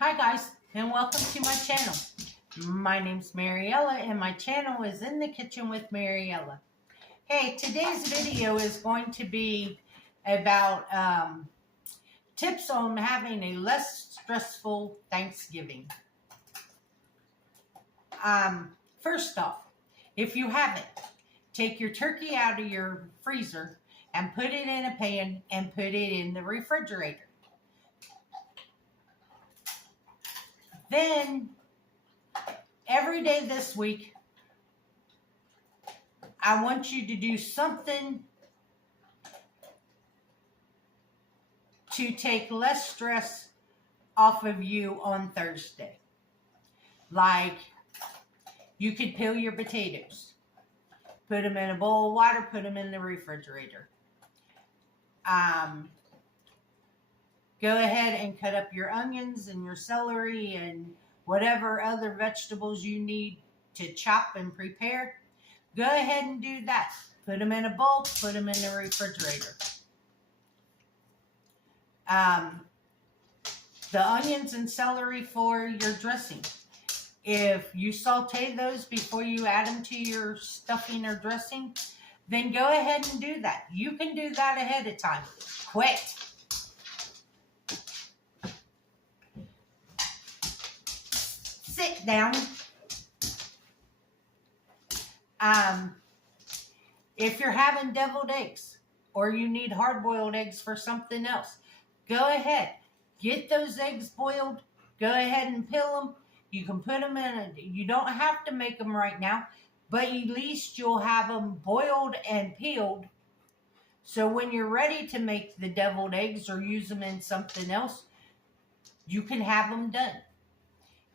Hi guys, and welcome to my channel. My name's Mariella, and my channel is In the Kitchen with Mariella. Hey, today's video is going to be about tips on having a less stressful Thanksgiving. First off, if you haven't, take your turkey out of your freezer and put it in a pan and put it in the refrigerator. Then, every day this week, I want you to do something to take less stress off of you on Thursday. Like, you could peel your potatoes, put them in a bowl of water, put them in the refrigerator. Go ahead and cut up your onions and your celery and whatever other vegetables you need to chop and prepare. Go ahead and do that. Put them in a bowl, put them in the refrigerator. The onions and celery for your dressing. If you saute those before you add them to your stuffing or dressing, then go ahead and do that. You can do that ahead of time. Quick. Sit down. If you're having deviled eggs or you need hard-boiled eggs for something else, go ahead. Get those eggs boiled. Go ahead and peel them. You can put them in. You don't have to make them right now, but at least you'll have them boiled and peeled. So when you're ready to make the deviled eggs or use them in something else, you can have them done.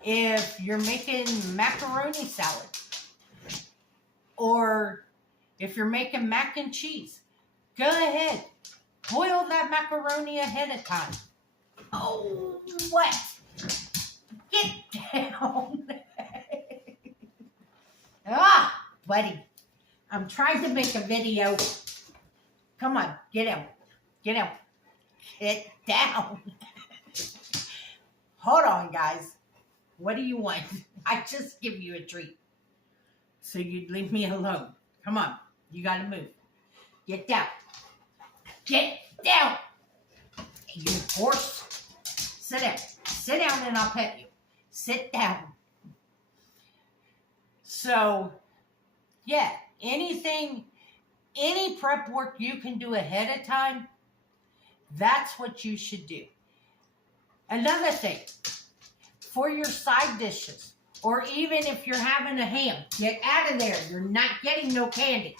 If you're making macaroni salad, or if you're making mac and cheese, go ahead. Boil that macaroni ahead of time. Oh, what? Get down. Buddy. I'm trying to make a video. Come on, get out. Get out. Get down. Hold on, guys. What do you want? I just give you a treat. So you'd leave me alone. Come on. You got to move. Get down. Get down. You horse. Sit down. Sit down and I'll pet you. Sit down. So, yeah. Anything, any prep work you can do ahead of time, that's what you should do. Another thing. For your side dishes, or even if you're having a ham, get out of there. You're not getting no candy.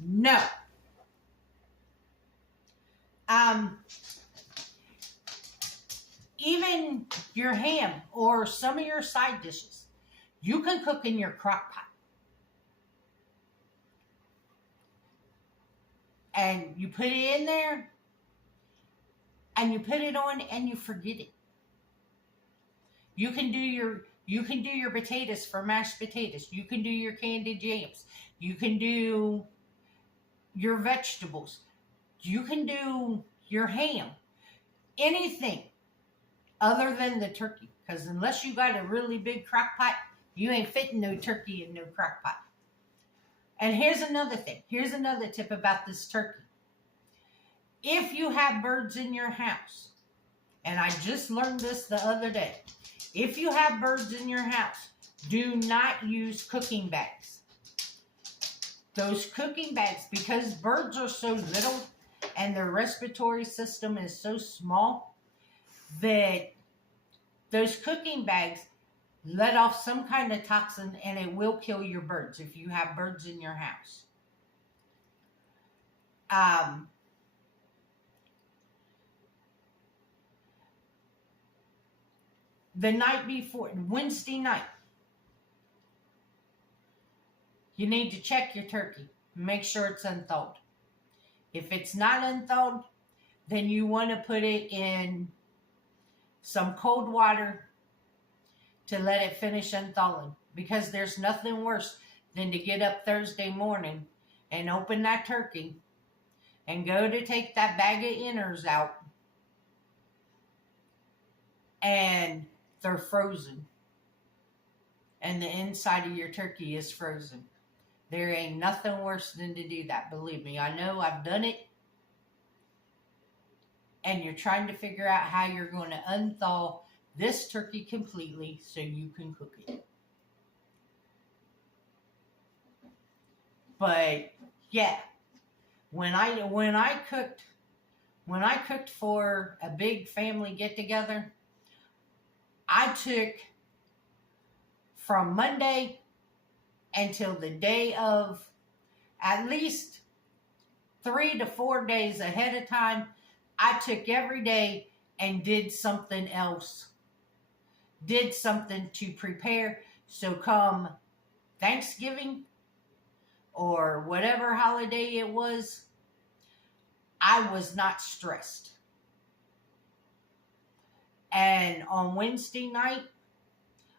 No. Even your ham or some of your side dishes, you can cook in your crock pot. And you put it in there, and you put it on, and you forget it. You can do your potatoes for mashed potatoes. You can do your candied jams. You can do your vegetables. You can do your ham. Anything other than the turkey. Because unless you got a really big crock pot, you ain't fitting no turkey in no crock pot. And here's another thing. Here's another tip about this turkey. If you have birds in your house, and I just learned this the other day, if you have birds in your house, do not use cooking bags. Those cooking bags, because birds are so little and their respiratory system is so small, that those cooking bags let off some kind of toxin and it will kill your birds if you have birds in your house. The night before, Wednesday night, you need to check your turkey. Make sure it's unthawed. If it's not unthawed, then you want to put it in some cold water to let it finish unthawing. Because there's nothing worse than to get up Thursday morning and open that turkey and go to take that bag of innards out and they're frozen. And the inside of your turkey is frozen. There ain't nothing worse than to do that. Believe me, I know, I've done it. And you're trying to figure out how you're going to unthaw this turkey completely so you can cook it. But yeah, when I cooked for a big family get together, I took from Monday until the day of, at least 3 to 4 days ahead of time, I took every day and did something else. Did something to prepare. So come Thanksgiving or whatever holiday it was, I was not stressed. And on Wednesday night,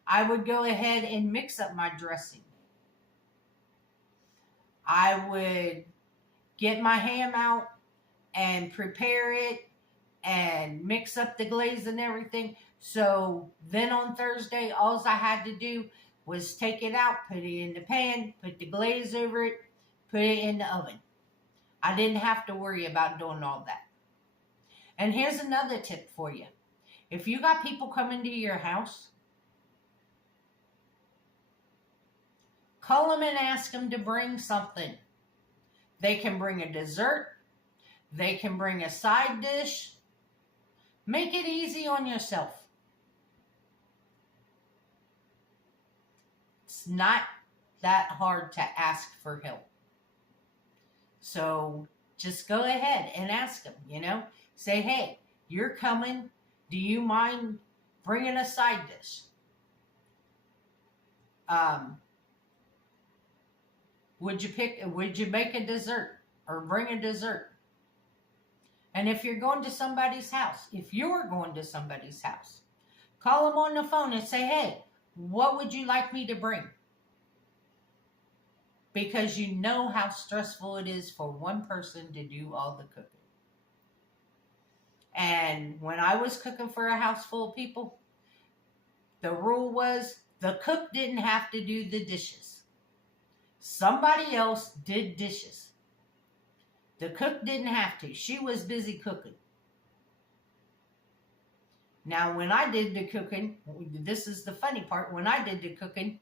I would go ahead and mix up my dressing. I would get my ham out and prepare it and mix up the glaze and everything. So then on Thursday, all I had to do was take it out, put it in the pan, put the glaze over it, put it in the oven. I didn't have to worry about doing all that. And here's another tip for you. If you got people coming to your house, call them and ask them to bring something. They can bring a dessert. They can bring a side dish. Make it easy on yourself. It's not that hard to ask for help. So just go ahead and ask them, Say, hey, you're coming. Do you mind bringing a side dish? Would you make a dessert or bring a dessert? And if you're going to somebody's house, call them on the phone and say, hey, what would you like me to bring? Because you know how stressful it is for one person to do all the cooking. And when I was cooking for a house full of people, the rule was the cook didn't have to do the dishes. Somebody else did dishes. The cook didn't have to. She was busy cooking. Now, when I did the cooking, this is the funny part. When I did the cooking,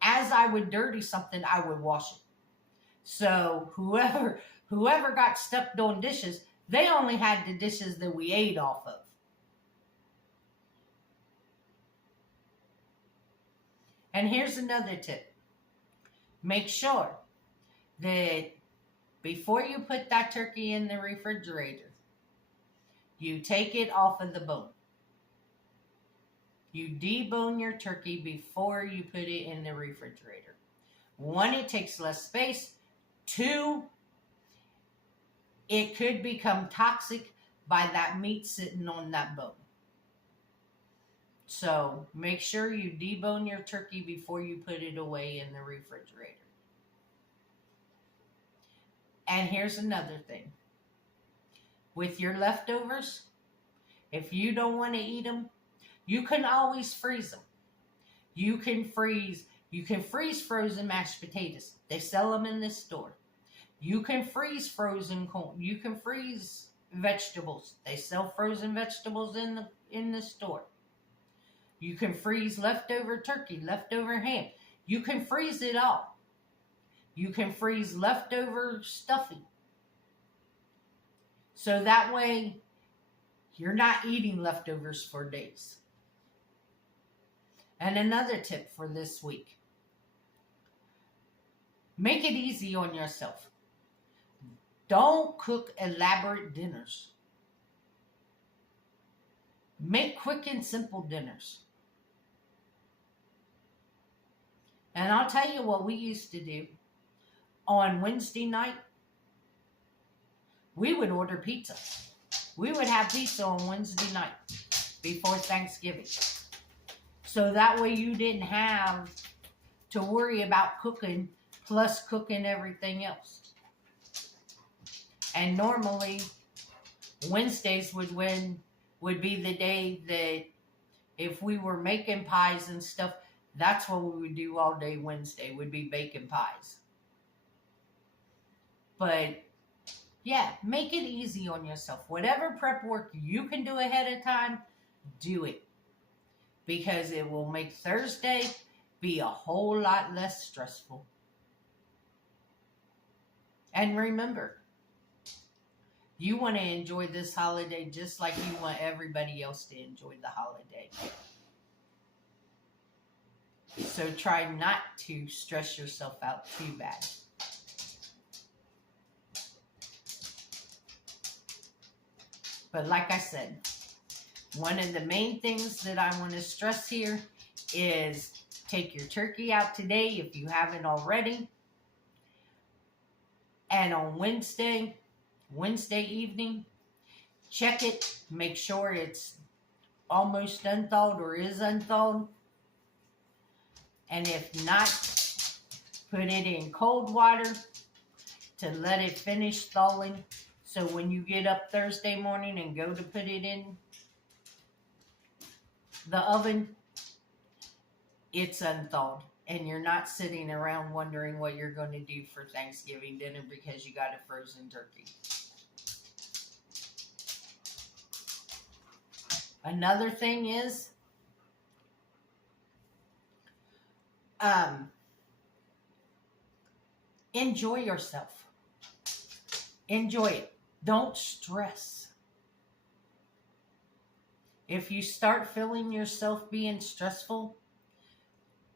as I would dirty something, I would wash it. So whoever got stuck doing dishes, they only had the dishes that we ate off of. And here's another tip. Make sure that before you put that turkey in the refrigerator, you take it off of the bone. You debone your turkey before you put it in the refrigerator. 1, it takes less space. 2, it could become toxic by that meat sitting on that bone. So make sure you debone your turkey before you put it away in the refrigerator. And here's another thing. With your leftovers, if you don't want to eat them, you can always freeze them. You can freeze frozen mashed potatoes. They sell them in this store. You can freeze frozen corn. You can freeze vegetables. They sell frozen vegetables in the store. You can freeze leftover turkey, leftover ham. You can freeze it all. You can freeze leftover stuffing. So that way, you're not eating leftovers for days. And another tip for this week. Make it easy on yourself. Don't cook elaborate dinners. Make quick and simple dinners. And I'll tell you what we used to do. On Wednesday night, we would order pizza. We would have pizza on Wednesday night before Thanksgiving. So that way you didn't have to worry about cooking plus cooking everything else. And normally Wednesdays would be the day that If we were making pies and stuff, that's what we would do all day Wednesday, would be baking pies. But yeah, make it easy on yourself. Whatever prep work you can do ahead of time, do it. Because it will make Thursday be a whole lot less stressful. And remember, you want to enjoy this holiday just like you want everybody else to enjoy the holiday. So try not to stress yourself out too bad. But like I said, one of the main things that I want to stress here is take your turkey out today if you haven't already. And on Wednesday evening, check it, make sure it's almost unthawed or is unthawed. And if not, put it in cold water to let it finish thawing. So when you get up Thursday morning and go to put it in the oven, it's unthawed. And you're not sitting around wondering what you're going to do for Thanksgiving dinner because you got a frozen turkey. Another thing is, enjoy yourself. Enjoy it. Don't stress. If you start feeling yourself being stressful,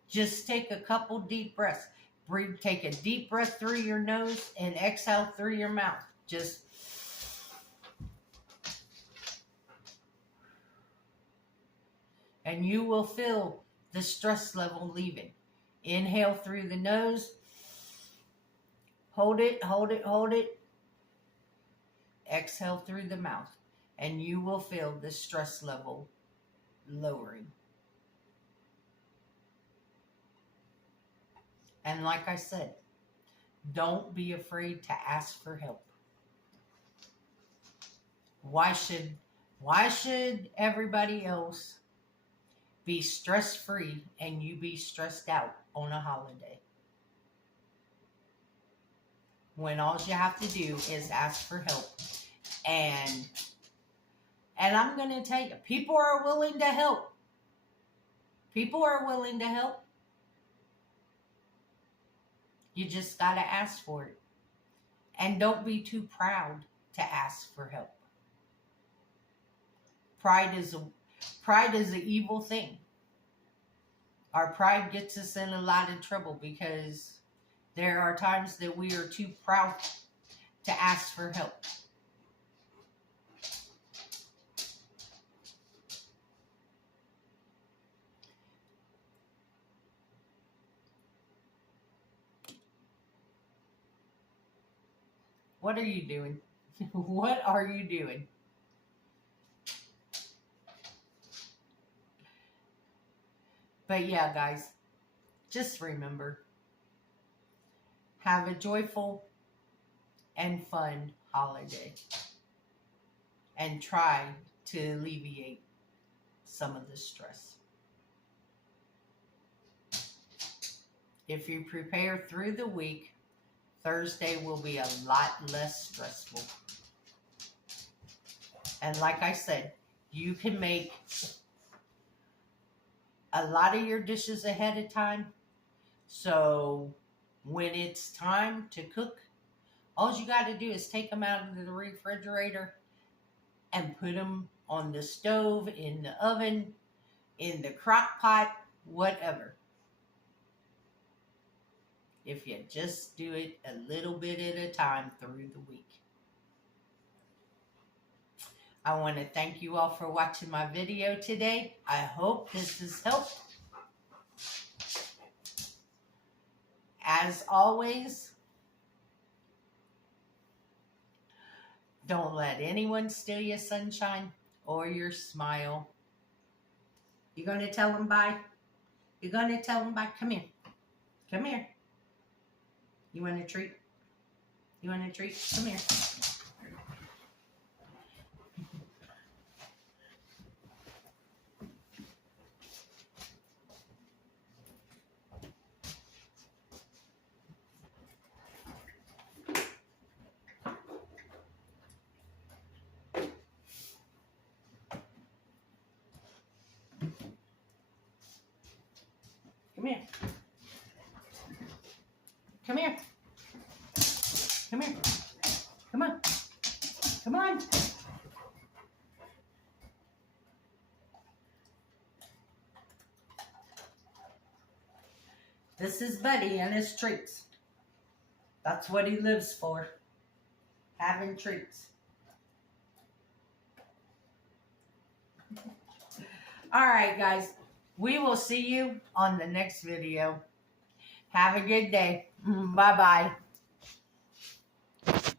just take a couple deep breaths. Breathe. Take a deep breath through your nose and exhale through your mouth. Just and you will feel the stress level leaving. Inhale through the nose. Hold it, hold it, hold it. Exhale through the mouth. And you will feel the stress level lowering. And like I said, don't be afraid to ask for help. Why should everybody else be stress-free and you be stressed out on a holiday? When all you have to do is ask for help. And I'm going to tell you, people are willing to help. People are willing to help. You just got to ask for it. And don't be too proud to ask for help. Pride is an evil thing. Our pride gets us in a lot of trouble because there are times that we are too proud to ask for help. What are you doing? What are you doing? But yeah, guys, just remember, have a joyful and fun holiday. And try to alleviate some of the stress. If you prepare through the week, Thursday will be a lot less stressful. And like I said, you can make a lot of your dishes ahead of time. So when it's time to cook, all you got to do is take them out of the refrigerator and put them on the stove, in the oven, in the crock pot, whatever. If you just do it a little bit at a time through the week. I want to thank you all for watching my video today. I hope this has helped. As always, don't let anyone steal your sunshine or your smile. You're going to tell them bye? You're going to tell them bye? Come here. Come here. You want a treat? You want a treat? Come here. Come here. Come here. Come here. Come on. Come on. This is Buddy and his treats. That's what he lives for. Having treats. All right, guys. We will see you on the next video. Have a good day. Bye-bye.